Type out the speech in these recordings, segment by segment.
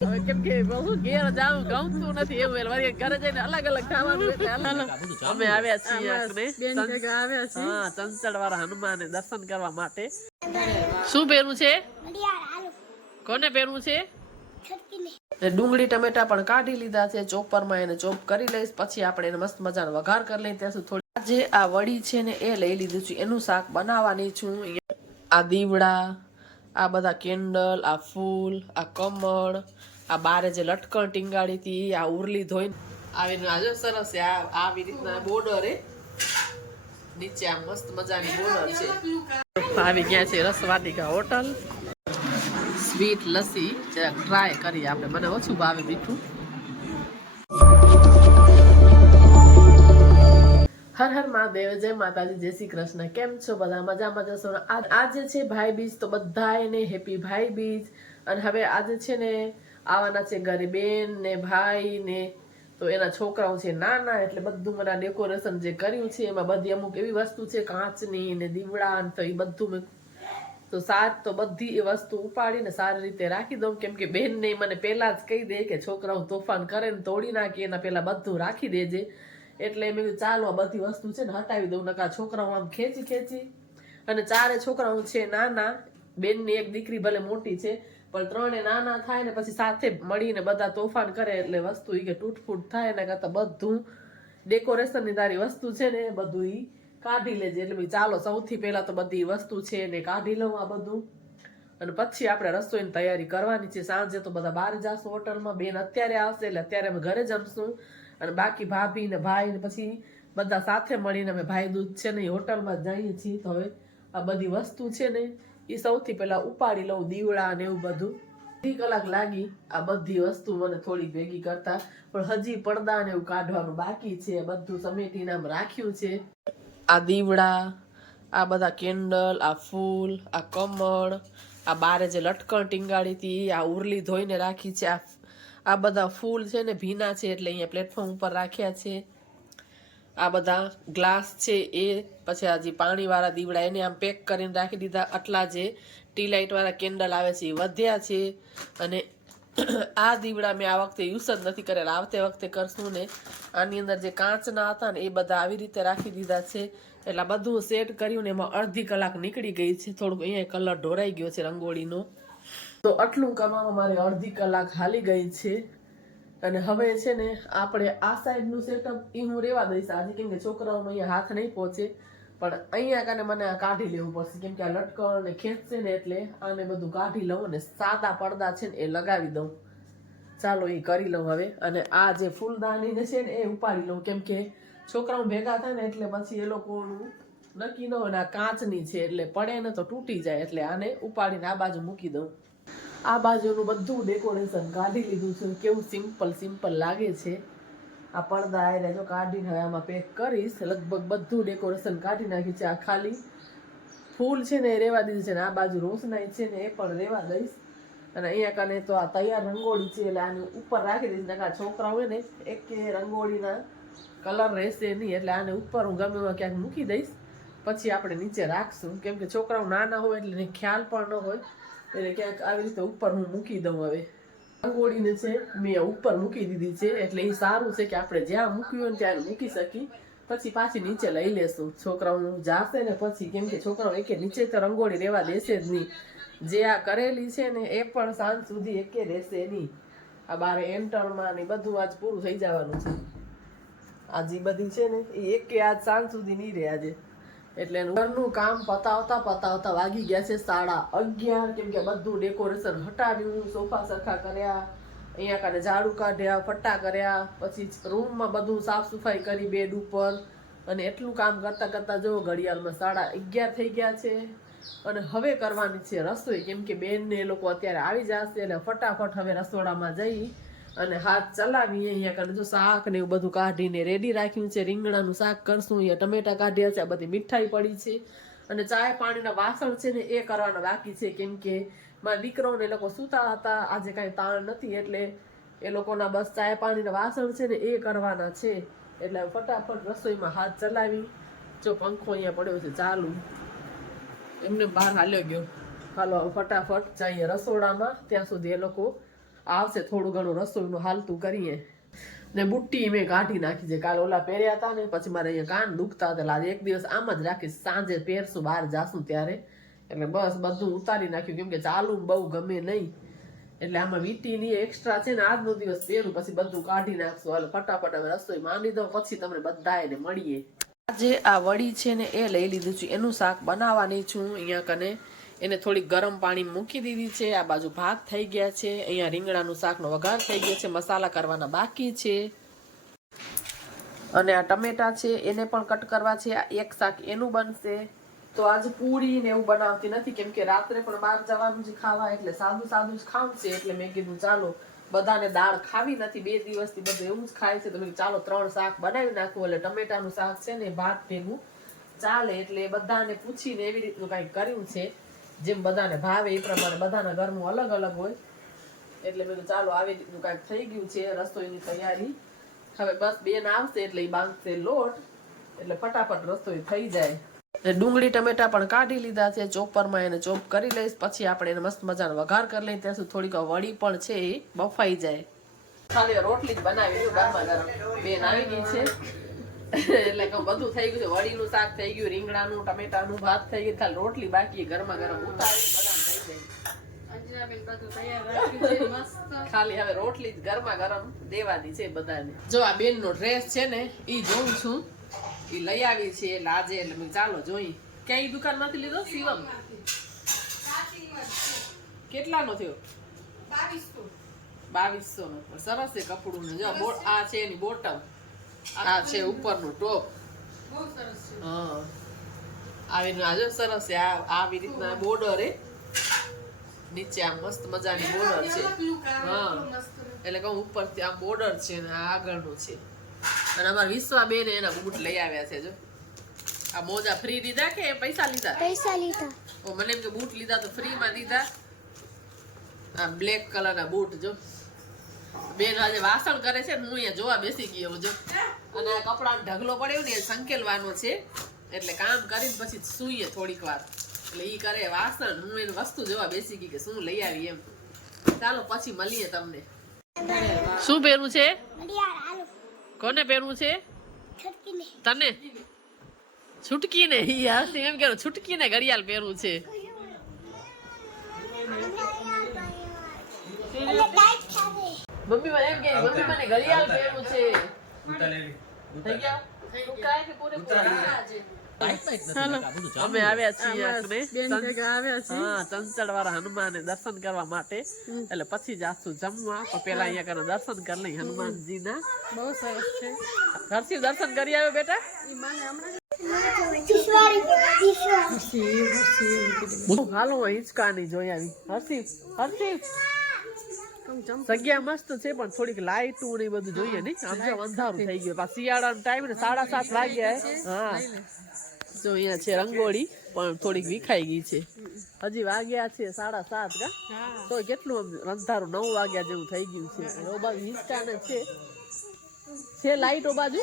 કેમ કે બહુ ઘેર જાવ ગમતું નથી એવું એટલે ઘરે જઈને અલગ અલગ ખાવાનું એટલે અમે આવ્યા છીએ આખરે. આવ્યા છે હા ચંચળ વાળા હનુમાને દર્શન કરવા માટે. શું પહેરવું છે? કોને પહેરવું છે? ડુંગળી ટમેટા પણ કાઢી લીધા છે ચોપરમાં એને ચોપ કરી લઈશ પછી આપણે એને મસ્ત મજાનો વઘાર કરી લઈએ ત્યાં સુધી થોડી આજે આ વડી છે ને એ લઈ લીધું છું એનું શાક બનાવવાની છું આ દીવડા આ બધા કેન્ડલ આ ફૂલ આ કમળ આ બારે જે લટકણ ટીંગાડી હતી, આ ઉરલી ધોઈને આવીને આજે સરસ આ આવી રીતના બોર્ડર એ. નીચે આ મસ્ત મજાની બોર્ડર છે. આવી ગયા છે રસવાટિકા હોટલ. સ્વીટ લસ્સી જરાક ટ્રાય કરીએ આપણે. મને ઓછું ભાવે મીઠું. હર હર મહાદેવ, જય માતાજી, જય શ્રી કૃષ્ણ. કેમ છો બધા? મજામાં જશો આજે છે ભાઈ બીજ, તો બધાને હેપી ભાઈ બીજ. અને હવે આજે છે ને આવવાના છે ઘરે બેન ને ભાઈ ને, તો એના છોકરાઓ છે નાના, એટલે બધું મને ડેકોરેશન જે કર્યું છે, એમાં બધી અમુક એવી વસ્તુ છે, કાચની ને દીવડા તો એ બધું મેં તો સાત તો બધી એ વસ્તુ ઉપાડીને સારી રીતે રાખી દઉં. કેમ કે બેનને મને પહેલાં જ કહી દે કે છોકરાઓ તોફાન કરે ને તોડી નાખે, એના પહેલા બધું રાખી દેજે. એટલે મેં કીધું, ચાલો આ બધી વસ્તુ છે ને હટાવી દઉં નકા છોકરાઓ આમ ખેંચી ખેંચી. અને ચારે છોકરાઓ છે નાના, બેનની એક દીકરી ભલે મોટી છે પણ ત્રણે નાના થાય ને પછી સાથે મળીને બધા તોફાન કરે એટલે વસ્તુ એ કે તૂટફૂટ થાય એના કરતાં બધું ડેકોરેશનની તારી વસ્તુ છે ને બધું એ કાઢી લેજે. એટલે ચાલો, સૌથી પહેલાં તો બધી વસ્તુ છે ને કાઢી લઉં આ બધું. અને પછી આપણે રસોઈની તૈયારી કરવાની છે. સાંજે તો બધા બહાર જશું હોટલમાં. બેન અત્યારે આવશે એટલે અત્યારે અમે ઘરે જમશું. અને બાકી ભાભી ને ભાઈ ને પછી બધા સાથે મળીને અમે ભાઈ દૂધ છે ને એ હોટલમાં જઈએ છીએ તો હવે આ બધી વસ્તુ છે ને એ સૌથી પહેલાં ઉપાડી લઉં દીવડા ને એવું બધું. અડધી કલાક લાગી આ બધી વસ્તુ મને થોડી ભેગી કરતા, પણ હજી પડદા ને એવું કાઢવાનું બાકી છે, બધું સમેટીને આમ રાખ્યું છે. આ દીવડા, આ બધા કેન્ડલ, આ ફૂલ, આ કમળ, આ બારે જે લટકણ ટીંગાડી હતી આ ઉરલી ધોઈને રાખી છે. આ આ બધા ફૂલ છે ને ભીના છે એટલે અહીંયા પ્લેટફોર્મ ઉપર રાખ્યા છે. આ બધા ગ્લાસ છે એ પછી આ જે પાણીવાળા દીવડા એને આમ પેક કરીને રાખી દીધા. આટલા જે ટી લાઇટવાળા કેન્ડલ આવે છે એ વધ્યા છે. અને આ દીવડા મેં આ વખતે યુઝ જ નથી કરેલા. આવતે વખતે કરશું ને આની અંદર જે કાચના હતા ને એ બધા આવી રીતે રાખી દીધા છે. એટલે બધું સેટ કર્યું ને એમાં અડધી કલાક નીકળી ગઈ છે. થોડુંક અહીંયા કલર ઢોરાઈ ગયો છે રંગોળીનો. તો આટલું કરવામાં મારે અડધી કલાક હાલી ગઈ છે. અને હવે છે ને આપણે આ સાઈડનું સેટઅપ એ હું રેવા દઈશ. આજે કેમ કે છોકરાઓનો અહીંયા હાથ નહીં પહોંચે પણ અહીંયા કાને મને આ કાઢી લેવું પડશે. કેમ કે આ લટકણ ને ખેંચશે ને એટલે આને બધું કાઢી લઉં અને સાદા પડદા છે ને એ લગાવી દઉં. ચાલો એ કરી લઉં હવે. અને આ જે ફૂલદાની છે ને એ ઉપાડી લઉં. કેમ કે છોકરાઓ ભેગા થાય ને એટલે પછી એ લોકોનું નક્કી ન હોય ને આ કાચની છે એટલે પડે ને તો તૂટી જાય એટલે આને ઉપાડીને આ બાજુ મૂકી દઉં. આ બાજુનું બધું ડેકોરેશન કાઢી લીધું છે. કેવું સિમ્પલ સિમ્પલ લાગે છે. આ પડદા આયરા જો કાઢીને હવે આમાં પેક કરીશ. લગભગ બધું ડેકોરેશન કાઢી નાખ્યું છે. આ ખાલી ફૂલ છે ને એ રેવા દીધું છે ને આ બાજુ રોશનાઈ છે ને એ પણ રેવા દઈશ. અને અહીંયા કને તો આ તૈયાર રંગોળી છે એટલે આને ઉપર રાખી દઈશ. નકા છોકરા હોય ને એક રંગોળીના કલર રહેશે નહીં. એટલે આને ઉપર હું ગમે ક્યાંક મૂકી દઈશ. પછી આપણે નીચે રાખશું. કેમ કે છોકરાઓ નાના હોય એટલે ખ્યાલ પણ ન હોય. એટલે ક્યાંક આવી રીતે ઉપર હું મૂકી દઉં હવે. રંગોળીને છે, મેં ઉપર મૂકી દીધી છે, એટલે એ સારું છે કે આપણે જ્યાં મૂક્યું હોય ત્યાં મૂકી શકી પછી પાછી નીચે લઈ લેશું. છોકરાઓનું જાશે ને પછી કેમ કે છોકરાઓ એકે નીચે તો રંગોળી રહેવા દેશે જ નહીં. જે આ કરેલી છે ને એ પણ સાંજ સુધી એકે રહેશે નહીં. આ બારે એન્ટરમાં ને બધું આજ પૂરું થઈ જવાનું છે. આ જે બધી છે ને એ એકે આજ સાંજ સુધી નહીં રહે આજે. એટલે ઘરનું કામ પતાવતા પતાવતા વાગી ગયા છે સાડા અગિયાર. કેમ કે બધું ડેકોરેશન હટાવ્યું, સોફા સરખા કર્યા, અહીંયા કાને ઝાડુ કાઢ્યા ફટ્ટા કર્યા, પછી રૂમમાં બધું સાફ સફાઈ કરી બેડ ઉપર. અને એટલું કામ કરતાં કરતાં જો ઘડિયાળમાં સાડા અગિયાર થઈ ગયા છે. અને હવે કરવાની છે રસોઈ. કેમ કે બેનને લોકો અત્યારે આવી જશે એટલે ફટાફટ હવે રસોડામાં જઈ અને હાથ ચલાવીએ અહીંયા કરે જો શાક ને એવું બધું કાઢીને રેડી રાખ્યું છે, રીંગણાનું શાક કરશું, અહીંયા ટમેટા કાઢ્યા છે, આ બધી મીઠાઈ પડી છે. અને ચાય પાણીના વાસણ છે ને એ કરવાના બાકી છે, કેમ કે મારા દીકરાઓને એ લોકો સૂતા હતા, આજે કાંઈ તાણ નથી, એટલે એ લોકોના બસ ચાય પાણીના વાસણ છે ને એ કરવાના છે. એટલે ફટાફટ રસોઈમાં હાથ ચલાવી, જો પંખો અહીંયા પડ્યો છે, ચાલુ. એમને બહાર હાલ્યો ગયો. હાલો ફટાફટ જઈએ રસોડામાં, ત્યાં સુધી એ લોકો આવશે થોડું ઘણું રસોઈનું હાલતું કરીએ. ને બુટ્ટી મેં કાઢી નાખી છે. કાલે ઓલા પહેર્યા હતા ને, પછી મારે અહીંયા કાન દુખતા હતા. આજે એક દિવસ આમ જ રાખીશ. સાંજે પહેરશું, બહાર જાશું ત્યારે. એટલે બસ બધું ઉતારી નાખ્યું. કેમ કે ચાલુ બહુ ગમે નહીં. એટલે આમાં વીટીની એક્સ્ટ્રા છે ને, આજનો દિવસ પહેરું, પછી બધું કાઢી નાખશું. હાલો, ફટાફટ હવે રસોઈ માંડી દઉં, પછી તમને બધાને મળીએ. આજે આ વડી છે ને, એ લઈ લીધું છું. એનું શાક બનાવવાની છું અહીંયા કને. એને થોડીક ગરમ પાણી મૂકી દીધી છે, આ બાજુ ભાત થઈ ગયા છે, અહીંયા રીંગણાનું શાકનો વઘાર થઈ ગયો છે, મસાલા કરવાના બાકી છે. અને આ ટમેટા છે, એને પણ કટ કરવા છે એક શાક એનું બનશે. તો આજ પૂરી ને એવું બનાવતી નથી, કેમ કે રાત્રે પણ બહાર જવાનું જ ખાવા, એટલે સાદું સાદું જ ખાવું છે, એટલે મેં કીધું ચાલો, બધાને દાળ ખાવી નથી, બે દિવસથી બધું એવું જ ખાય છે, તો ચાલો ત્રણ શાક બનાવી નાખું, એટલે ટમેટાનું શાક છે ને ભાત ભેગું ચાલે, એટલે બધાને પૂછીને એવી રીતનું કંઈક કર્યું છે. જેમ બધાને ભાવે એ પ્રમાણે બધાના ઘરનું અલગ અલગ હોય. એટલે મેં ચાલો, આવી રીતનું કાંઈક થઈ ગયું છે, રસોઈની તૈયારી. હવે બસ બેન આવશે એટલે એ બાંધશે લોટ, એટલે ફટાફટ રસોઈ થઈ જાય. ડુંગળી, ટમેટા પણ કાઢી લીધા છે, ચોપરમાં એને ચોપ કરી લઈશ, પછી આપણે એને મસ્ત મજાનો વઘાર કરી લઈએ, ત્યાં સુધી થોડીક વડી પણ છે એ બફાઈ જાય. ખાલી રોટલી જ બનાવી ગરમા ગરમ. બેન આવી ગઈ છે. એટલે કે બધું થઈ ગયું છે. વડીનું શાક થઈ ગયું રીંગણાનું ટમેટાનું ભાત થઈ ગયું. ખાલી રોટલી બાકી ગરમા ગરમ ઉતારી બદામ થઈ જાય ખાલી હવે રોટલી જ ગરમા ગરમ દેવાની છે બધાને. જો આ બેન નો ડ્રેસ છે ને એ જોઉં છું. એ લઈ આવી છે એટલે આજે એટલે ચાલો જોઈ. ક્યાંય દુકાનમાંથી લીધો? શિવમ. કેટલાનો થયો? બાવીસો નો. સરસ છે કપડું ને જો આ છે એની બોટમ. આ છે ઉપરનું ટોપ. હા. આવી રીતના સરસ છે. આ આવી રીતના બોર્ડર એ નીચે આ મસ્ત મજાની બોર્ડર છે. હા. એટલે કહું ઉપરથી આ બોર્ડર છે ને આ આગળનું છે. અને અમારા વિશ્વા બેન એના બૂટ લઈ આવ્યા છે જો. આ મોજા ફ્રી દીધા કે પૈસા લીધા? પૈસા લીધા. ઓ મને એમ કે બૂટ લીધા તો ફ્રી માં દીધા. આ બ્લેક કલર ના બૂટ જો. બેન આજે વાસણ કરે છે હું અહીંયા જોવા બેસી ગયો જો અને આ કપડાનો ઢગલો પડ્યો ને એ સંકેલવાનો છે. એટલે કામ કરીને પછી સૂઈએ થોડીક વાર. એટલે એ કરે વાસણ હું એની વસ્તુ જોવા બેસી ગઈ કે શું લઈ આવી એમ. ચાલો પછી મળીએ તમને. શું પહેરવું છે? કોને પહેરવું છે? તને? છૂટકીને? હાલતી એમ કે છૂટકીને ઘડિયાળ પહેરવું છે. ટાઈટ મમ્મી મને એમ કે મમ્મી મને ઘડિયાળ પહેરવું છે. થઈ ગયા? ટૂંકાય કે પૂરેપૂરા? અમે આવ્યા છીએ આખરે. હા ચંચળ વાળા હનુમાન દર્શન કરવા માટે. એટલે પછી જાશું જમવા. તો પેલા અહીંયા કરે દર્શન કરી લઈ હનુમાનજી ના બહુ સરસ છે. હર્ષિ દર્શન કરી આવ્યો બેટા? હાલો હું હિંચકાની જોઈ આવી. હર્ષિ હર્ષિ જગ્યા મસ્ત છે પણ થોડીક લાઈટું ને બધું જોઈએ નહીં. આમ જો અંધારું થઈ ગયું. પાછું શિયાળાનો ટાઈમ ને સાડા સાત વાગ્યા હા. જો અહીંયા છે રંગોળી પણ થોડીક વિખાઈ ગઈ છે. હજી વાગ્યા છે સાડા સાત કા? તો કેટલું અંધારું નવ વાગ્યા જેવું થઈ ગયું છે. બાજુ હિંચકાને છે. છે લાઈટ ઓ બાજુ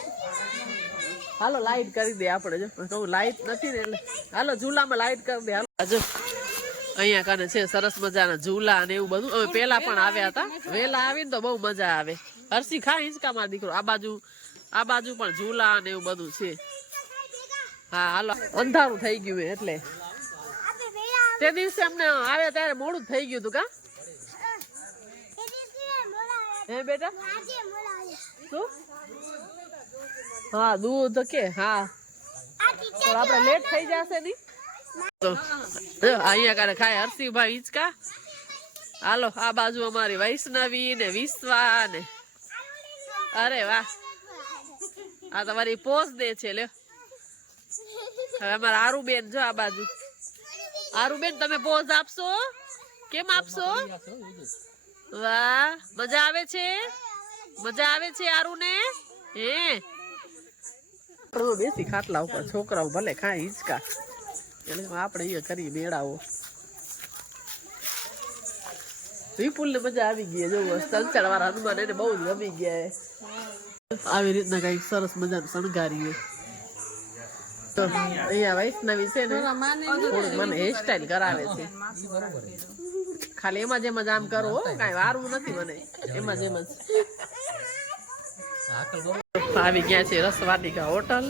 હાલો લાઈટ કરી દે આપણે જો. લાઈટ નથી ને એટલે. હાલો ઝૂલામાં લાઈટ કરી દે. હાલો. અહીંયા કને છે સરસ મજાના ઝૂલા ને એવું બધું. અમે પેલા પણ આવ્યા હતા. વેલા આવીને તો બહુ મજા આવે. હરસી ખા હિંચકા હિંચકામાં દીકરો. આ બાજુ આ બાજુ પણ ઝૂલા ને એવું બધું છે. હા હાલો. અંધારું થઈ ગયું એટલે. તે દિવસે અમને આવ્યા ત્યારે મોડું થઈ ગયું હતું કા? એ હે બેટા? શું? હા દૂધ કે હા. આપણે લેટ થઈ જશે ની? અહીંયા કાને ખાય હર્ષિભાઈ હિંચકા. હાલો, આ બાજુ અમારી વૈષ્ણવી ને વિશ્વા ને. અરે વાહ. આ તમારી પોસ દે છે, લ્યો. હવે અમારા આરુબેન જો આ બાજુ. આરુબેન, તમે પોઝ આપશો? કેમ આપશો? વાહ, મજા આવે છે? મજા આવે છે આરુને? હે? બેસી ખાટલા ઉપર, છોકરાઓ ભલે ખાય હિંચકા. એટલે આપણે અહીંયા કરી મેળાવો વિપુલ ને મજા આવી ગઈ જો સંચાર વાળા હનુમાન એને બહુ જ ગમી ગયા આવી રીતના કંઈક સરસ મજાનું શણગારીએ. અહીંયા વૈષ્ણવી છે ને, થોડુંક મને હેરસ્ટાઈલ કરાવે છે. ખાલી એમાં જેમ જ આમ કરો કાંઈ નથી મને. એમાં જેમ જ. આવી ગયા છે રસવાટિકા હોટલ.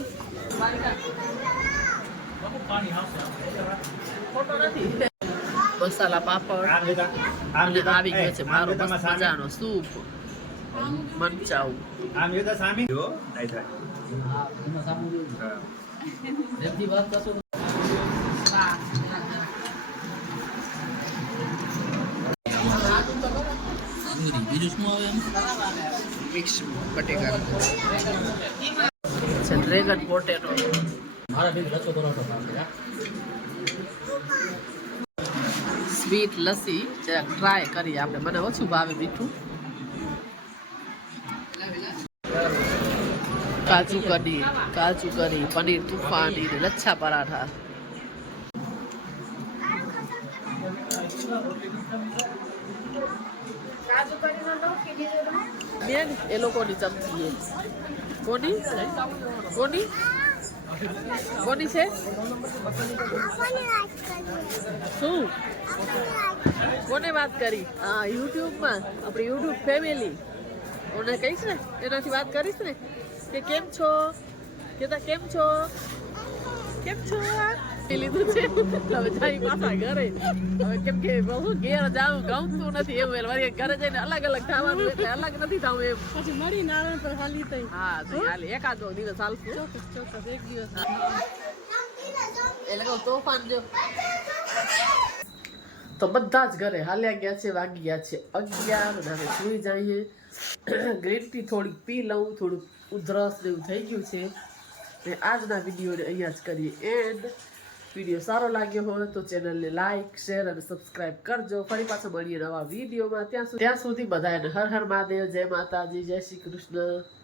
મસાલા પાપડ. અને આવી ગયો છે મારો મસ્ત મજાનો સૂપ મંચાઉ આમ યોદા સામી જો નહીં થાય. મિક્સ બટેકા છે ડ્રેગન પોટેટો. સ્વીટ લસ્સી જરાક ટ્રાય કરીએ આપણે. મને ઓછું ભાવે મીઠું. કાજુ કઢી, કાજુ કરી પનીર તુફાની લચ્છા પરાઠા. બેન, એ લોકોની ચમચી કોની? કોની? કોની છે શું? કોને વાત કરી? હા યુટ્યુબમાં, આપણી યુટ્યુબ ફેમિલી. ઓને કહીશ ને? એનાથી વાત કરીશ ને? કે કેમ છો? કેતા કેમ છો? કેમ છો? એ લીધું છે? હવે જાય પાછા ઘરે. હવે કેમ કે બહુ ઘેર જાઉં ગમતું નથી એવું એટલે મારી ઘરે જઈને અલગ અલગ થવાનું એટલે અલગ નથી થવું એમ. પછી મળીને આવે તો હાલી થઈ હા તો હાલ. એકાદો દિવસ હાલશું. ચોક્કસ ચોક્કસ એક દિવસ. એટલે કહું તોફાન જો. તો બધા જ ઘરે હાલ્યા ગયા છે વાગી ગયા છે અગિયાર. અને હવે સુઈ જઈએ. ગ્રીન ટી થોડીક પી લઉં થોડુંક ઉધરસ જેવું થઈ ગયું છે. ને આજના વિડીયોને અહીંયા જ કરીએ એન્ડ વીડિયો સારો લાગ્યો હોય તો ચેનલને લાઇક શેર અને સબસ્ક્રાઇબ કરજો. ફરી પાછો મળીએ નવા વિડીયોમાં. ત્યાં સુધી ત્યાં સુધી બધાને હર હર મહાદેવ. જય માતાજી, જય શ્રી કૃષ્ણ.